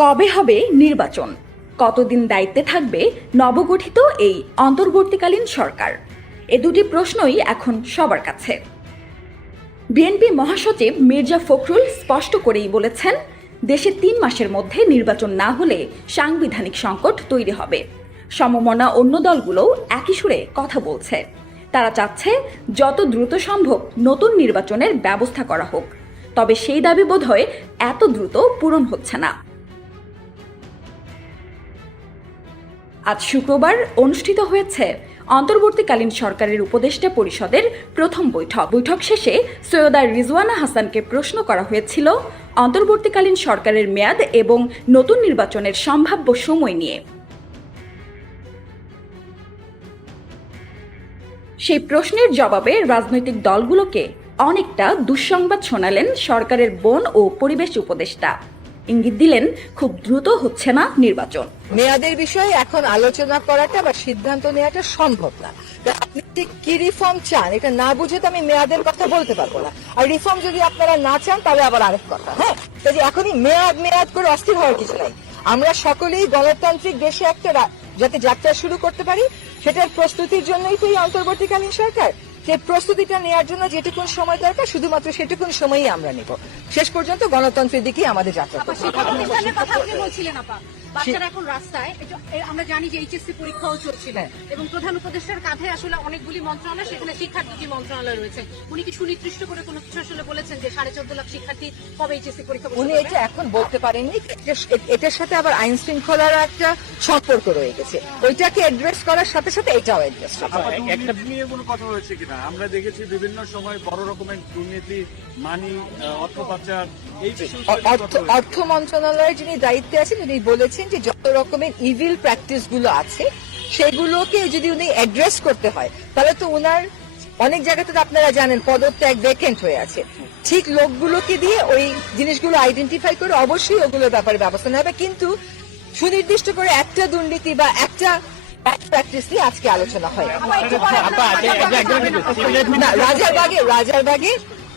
কবে হবে নির্বাচন? কতদিন দায়িত্বে থাকবে নবগঠিত এই অন্তর্বর্তীকালীন সরকার? এ দুটি প্রশ্নই এখন সবার কাছে। বিএনপি মহাসচিব মির্জা ফখরুল স্পষ্ট করেই বলেছেন, দেশে ৩ মাসের মধ্যে নির্বাচন না হলে সাংবিধানিক সংকট তৈরি হবে। সমমনা অন্য দলগুলোও একই সুরে কথা বলছে। তারা চাচ্ছে যত দ্রুত সম্ভব নতুন নির্বাচনের ব্যবস্থা করা হোক। তবে সেই দাবি বোধহয় এত দ্রুত পূরণ হচ্ছে না। আজ শুক্রবার অনুষ্ঠিত হয়েছে অন্তর্বর্তীকালীন সরকারের উপদেষ্টা পরিষদের প্রথম বৈঠক শেষে সৈয়দা রিজওয়ানা হাসানকে প্রশ্ন করা হয়েছিল অন্তর্বর্তীকালীন সরকারের মেয়াদ এবং নতুন নির্বাচনের সম্ভাব্য সময় নিয়ে। সেই প্রশ্নের জবাবে রাজনৈতিক দলগুলোকে অনেকটা দুঃসংবাদ শোনালেন সরকারের বন ও পরিবেশ উপদেষ্টা। ইঙ্গিত দিলেন খুব দ্রুত হচ্ছে না নির্বাচন। মেয়াদের বিষয়ে এখন আলোচনা করাটা বা সিদ্ধান্ত নেওয়াটা সম্ভব না। আপনি ঠিক কি রিফর্ম চান এটা না বুঝে তো আমি মেয়াদের কথা বলতে পারবো না। আর রিফর্ম যদি আপনারা না চান তাহলে আবার আরেক কথা। হ্যাঁ, কাজে এখনই মেয়াদ করে অস্থির হওয়ার কিছু নাই। আমরা সকলেই গণতান্ত্রিক দেশে একটা যাতে যাত্রা শুরু করতে পারি সেটার প্রস্তুতির জন্যই তো এই অন্তর্বর্তীকালীন সরকার। সেই প্রস্তুতিটা নেওয়ার জন্য যেটুকুন সময় দরকার শুধুমাত্র সেটুকুন সময়ই আমরা নিব। শেষ পর্যন্ত গণতন্ত্রের দিকেই আমাদের যাত্রা করতে হবে। বাচ্চারা এখন রাস্তায়, আমরা জানি যে এইচএসসি পরীক্ষাও চলছিল এবং প্রধান উপদেষ্টার কাঁধে আসলে অনেকগুলি মন্ত্রণালয়, সেখানে শিক্ষার দুটি মন্ত্রণালয় রয়েছে। উনি কি সুনির্দিষ্ট করে কোনো কিছু আসলে বলেছেন যে 14.5 লাখ শিক্ষার্থী কবে এইচএসসি পরীক্ষা? উনি এটা এখন বলতে পারেননি। এটার সাথে আবার আইন শৃঙ্খলার একটা সম্পর্ক রয়ে গেছে। ওইটাকে অ্যাড্রেস করার সাথে সাথে এটাও অ্যাড্রেস একটা নিয়ে কোনো কথা হয়েছে কিনা? আমরা দেখেছি বিভিন্ন সময় বড় রকমের দুর্নীতি, মানি, অর্থ পাচার, এই অর্থ মন্ত্রণালয়ের যিনি দায়িত্বে আছেন উনি বলেছেন যে যত রকমের ইভিল প্র্যাকটিস গুলো আছে সেগুলোকে যদি উনি অ্যাড্রেস করতে হয় তাহলে তো উনার অনেক জায়গাতে আপনারা জানেন পদত্যাগ ভ্যাকেন্ট হয়ে আছে। ঠিক লোকগুলোকে দিয়ে ওই জিনিসগুলো আইডেন্টিফাই করে অবশ্যই ওগুলোর ব্যাপারে ব্যবস্থা নেওয়া হবে, কিন্তু সুনির্দিষ্ট করে একটা দুর্নীতি বা একটা প্র্যাকটিস নিয়ে আজকে আলোচনা হয় না। রাজারবাগে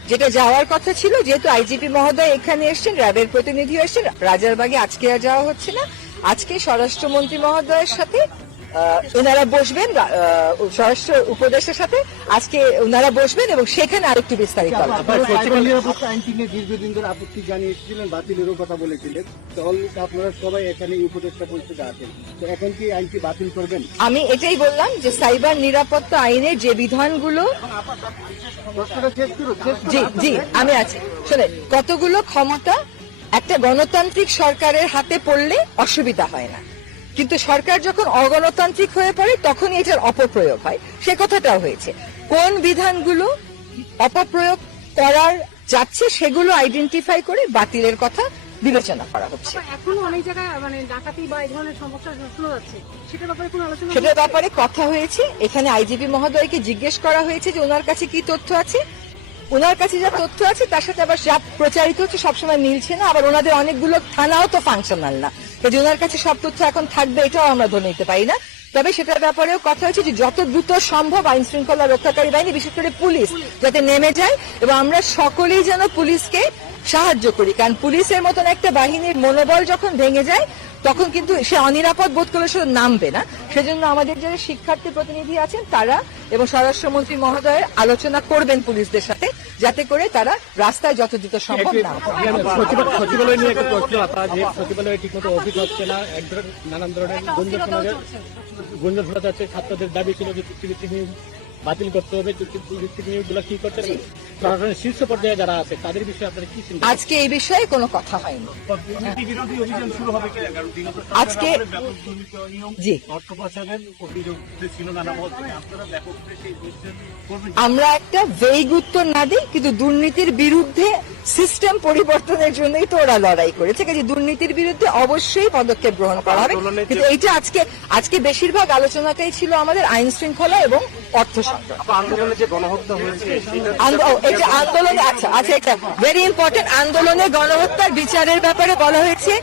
যেটা যাওয়ার কথা ছিল, যেহেতু আইজিপি মহোদয় এখানে এসছেন, র্যাবের প্রতিনিধি এসছেন, রাজারবাগে আজকে আর যাওয়া হচ্ছে না। আজকে স্বরাষ্ট্রমন্ত্রী মহোদয়ের সাথে ওনারা বসবেন, স্বরাষ্ট্র উপদেষ্টার সাথে আজকে ওনারা বসবেন এবং সেখানে আরেকটু বিস্তারিত দীর্ঘদিন ধরে আপত্তি জানিয়েছিলেন, বাতিলেরও কথা বলেছিলেন। আপনারা সবাই এখানে উপদেষ্টা পরিষদে আছেন, তো এখন কি আইনটি বাতিল করবেন? আমি এটাই বললাম যে সাইবার নিরাপত্তা আইনের যে বিধানগুলো, জি আমি আছি, শোনেন, কতগুলো ক্ষমতা একটা গণতান্ত্রিক সরকারের হাতে পড়লে অসুবিধা হয় না, কিন্তু সরকার যখন অগণতান্ত্রিক হয়ে পড়ে তখনই এটার অপপ্রয়োগ হয়। সে কথাটাও হয়েছে। কোন বিধানগুলো অপপ্রয়োগ করার যাচ্ছে সেগুলো আইডেন্টিফাই করে বাতিলের কথা বিবেচনা করা হচ্ছে। এখনো অনেক জায়গায় মানে ডাকাতি বা এই ধরনের সমস্যা শোনা যাচ্ছে, সেটার ব্যাপারে কোনো আলোচনা? সেটার ব্যাপারে কথা হয়েছে। এখানে আইজিপি মহোদয়কে জিজ্ঞেস করা হয়েছে যে ওনার কাছে কি তথ্য আছে। ওনার কাছে যা তথ্য আছে তার সাথে আবার যা প্রচারিত হচ্ছে সবসময় মিলছে না। আবার ওনাদের অনেকগুলো থানাও তো ফাংশনাল না, যে ওনার কাছে সব তথ্য এখন থাকবে এটাও আমরা ধরে নিতে পারি না। তবে সেটার ব্যাপারেও কথা হচ্ছে যে যত দ্রুত সম্ভব আইন শৃঙ্খলা রক্ষাকারী বাহিনী, বিশেষ করে পুলিশ, যাতে নেমে যায় এবং আমরা সকলেই যেন পুলিশকে সাহায্য করি। কারণ পুলিশের মতন একটা বাহিনীর মনোবল যখন ভেঙে যায় তখন কিন্তু সে অনিরাপদ বোধ করলে সে নামবে না। সেজন্য আমাদের যারা শিক্ষার্থী প্রতিনিধি আছেন তারা এবং স্বরাষ্ট্রমন্ত্রী মহোদয়ের আলোচনা করবেন পুলিশদের সাথে, যাতে করে তারা রাস্তায় যত দ্রুত সম্ভব না। সচিবালয় নিয়ে একটা প্রশ্ন, যে সচিবালয় ঠিকমতো অফিস হচ্ছে না, নানান ধরনের গুঞ্জন শোনা যাচ্ছে। ছাত্রদের দাবি ছিল যে চুক্তিভিত্তিক নিয়োগ বাতিল করতে হবে, চুক্তিভিত্তিক নিয়োগগুলো কি করতে হবে, প্রশাসনের শীর্ষ পর্যায়ে যারা আছে তাদের বিষয়ে আপনারা কি চিন্তা? আজকে এই বিষয়ে কোনো কথা হয়নি। আজকে জি আমরা একটা ভেইগ উত্তর না দিই, কিন্তু দুর্নীতির বিরুদ্ধে সিস্টেম পরিবর্তনের জন্যই তো ওরা লড়াই করেছে। কাজে দুর্নীতির বিরুদ্ধে অবশ্যই পদক্ষেপ গ্রহণ করা হবে, কিন্তু এইটা আজকে বেশিরভাগ আলোচনাটাই ছিল আমাদের আইন শৃঙ্খলা এবং অর্থ সংকট। আন্দোলনে যে গণহত্যা হয়েছে এটা আন্দোলনে আচ্ছা এটা ভেরি ইম্পর্টেন্ট। আন্দোলনে গণহত্যার বিচারের ব্যাপারে বলা হয়েছে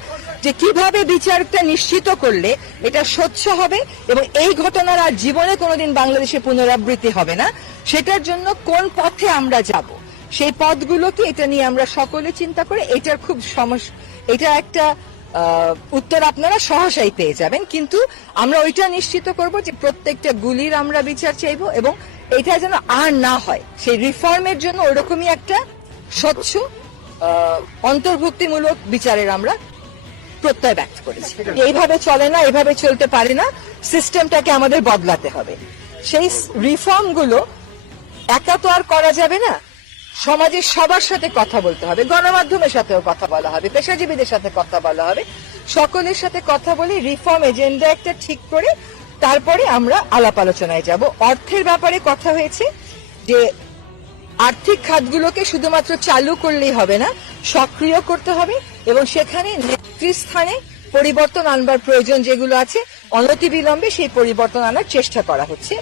যে কিভাবে বিচারটা নিশ্চিত করলে এটা স্বচ্ছ হবে এবং এই ঘটনার আর জীবনে কোনোদিন বাংলাদেশে পুনরাবৃত্তি হবে না, সেটার জন্য কোন পথে আমরা যাব, সেই পথগুলোকে এটা নিয়ে আমরা সকলে চিন্তা করে এটার খুব সমস্যা, এটা একটা উত্তর আপনারা সহসাই পেয়ে যাবেন, কিন্তু আমরা ওইটা নিশ্চিত করব যে প্রত্যেকটা গুলির আমরা বিচার চাইবো এবং এটা যেন আর না হয়। সেই রিফর্মের জন্য ওরকমই একটা স্বচ্ছ অন্তর্ভুক্তিমূলক বিচারের আমরা প্রত্যয় ব্যক্ত করেছি। এইভাবে চলে না, এভাবে চলতে পারে না, সিস্টেমটাকে আমাদের বদলাতে হবে। সেই রিফর্ম গুলো একা তো আর করা যাবে না, সমাজের সবার সাথে কথা বলতে হবে, গণমাধ্যমের সাথেও কথা বলা হবে, পেশাজীবীদের সাথে কথা বলা হবে, সকলের সাথে কথা বলে রিফর্ম এজেন্ডা একটা ঠিক করে তারপরে আমরা আলাপ আলোচনায় যাব। অর্থের ব্যাপারে কথা হয়েছে যে আর্থিক খাতগুলোকে শুধুমাত্র চালু করলেই হবে না, সক্রিয় করতে হবে এবং সেখানে নেতৃস্থানে পরিবর্তন আনবার প্রয়োজন যেগুলো আছে অনতিবিলম্বে সেই পরিবর্তন আনার চেষ্টা করা হচ্ছে।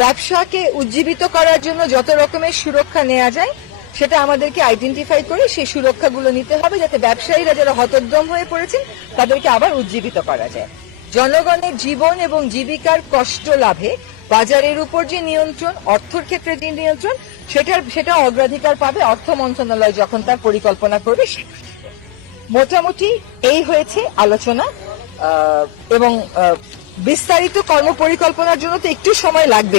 ব্যবসাকে উজ্জীবিত করার জন্য যত রকমের সুরক্ষা নেওয়া যায় সেটা আমাদেরকে আইডেন্টিফাই করে সেই সুরক্ষাগুলো নিতে হবে, যাতে ব্যবসায়ীরা যারা হতোদ্যম হয়ে পড়েছেন তাদেরকে আবার উজ্জীবিত করা যায়। জনগণের জীবন এবং জীবিকার কষ্ট লাভে বাজারের উপর যে নিয়ন্ত্রণ, অর্থের ক্ষেত্রে যে নিয়ন্ত্রণ, সেটা অগ্রাধিকার পাবে অর্থ মন্ত্রণালয় যখন তার পরিকল্পনা করবে। মোটামুটি এই হয়েছে আলোচনা এবং বিস্তারিত কর্মপরিকল্পনার জন্য তো একটু সময় লাগবে।